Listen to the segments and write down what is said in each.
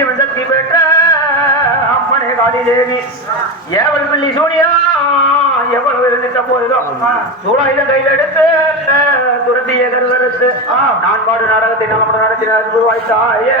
சிவசக்தி பெற்ற அம்மனே காளி தேவி ஏவல் பிள்ளி சூனியா எவ்வளவு இருந்துட்ட போதிலும் சூழாயில கையில் எடுத்து துரத்திய கருதறுத்து நான் பாடு நாடகத்தை நலமுடன் நடத்தினார் குருவாய்த்தாயே.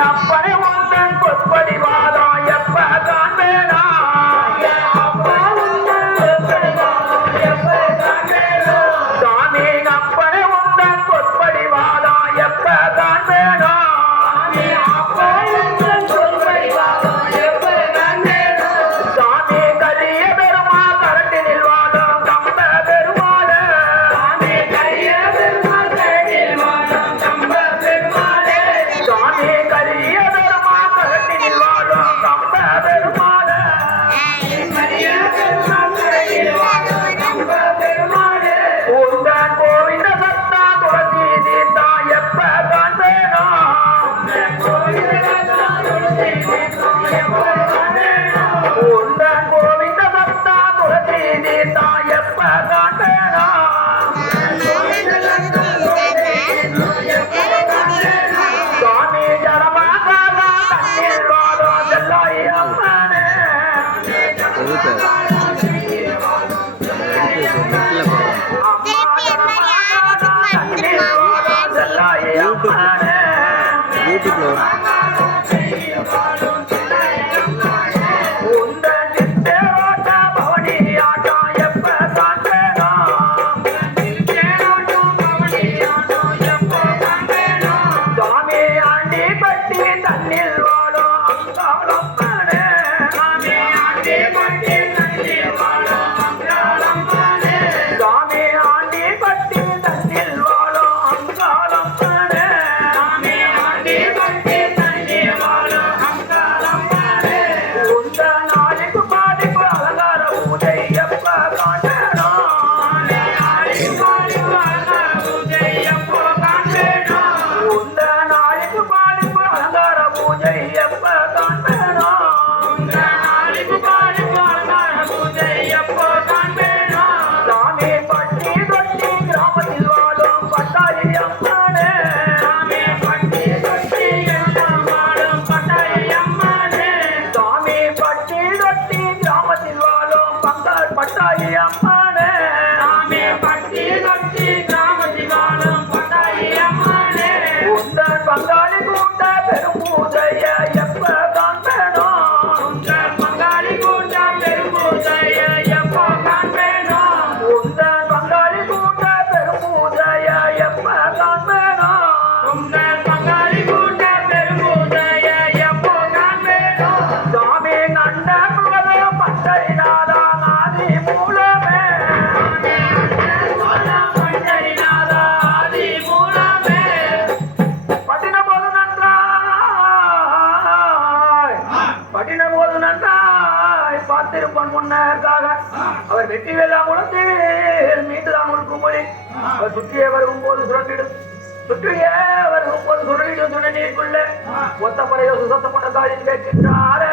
காப்பரே யூடியூப்ல வரும். தண்ணில் வாழும் அங்காளம் పందాలి గుండా పెరుగు దయ్యా பார்த்திருப்பான் முன்னருக்காக அவர் வெட்டி வேலாம் உழந்து மீண்டுதான் உழுக்கும் மொழி அவர் சுற்றியே வருகும் போது சுரண்டிடும். சுற்றியே வருகும் போது சுரண்டிடும் சுட நீருக்குள்ள. ஒத்த பறையோ சுசத்த பண்ண காலில் கேட்கின்றாரே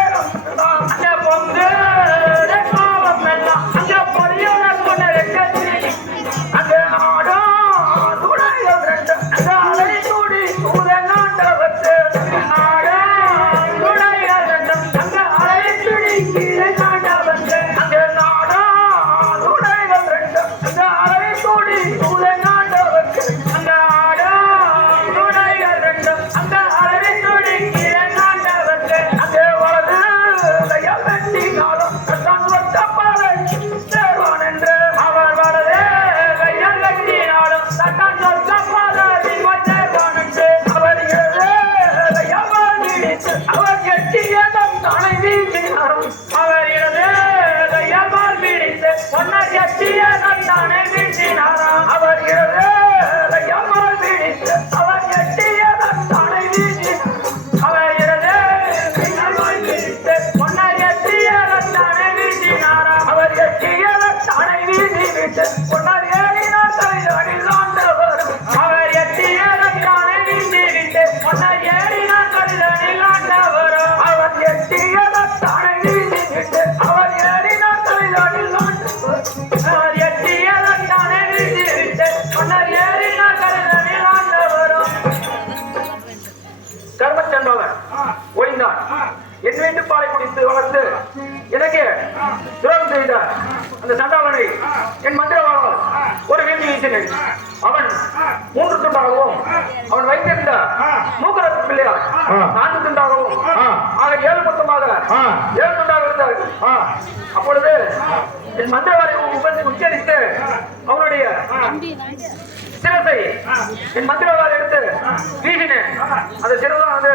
அவர் அவரிடது கையம்மாள் பீடித்து சொன்னார் கட்டிய நந்தானை வீசினாராம் அவர் இடது கையம்மாள் பீடித்து அவர் எட்டிய நந்தானை வீசி அவர் இடது கையம்மாள் பிடித்து சொன்னார் எட்டிய நந்தானை வீசினாராம் அவர் எட்டிய நந்தானை வீசி விட்டு போதித்து வளர்த்து எனக்கு துரோகம் செய்த அந்த சண்டாளனை என் மந்திரவாளால் ஒரு வீழ்ச்சி வீசினேன். அவன் மூன்று துண்டாகவும் அவன் வைத்திருந்த மூக்கரத்து பிள்ளையார் நான்கு துண்டாகவும் ஆக ஏழு மொத்தமாக ஏழு துண்டாக இருந்தார்கள். அப்பொழுது என் மந்திரவாளை உச்சரித்து அவனுடைய சிறப்பை என் மந்திரவாளை எடுத்து வீசினேன். அந்த சிறதான் வந்து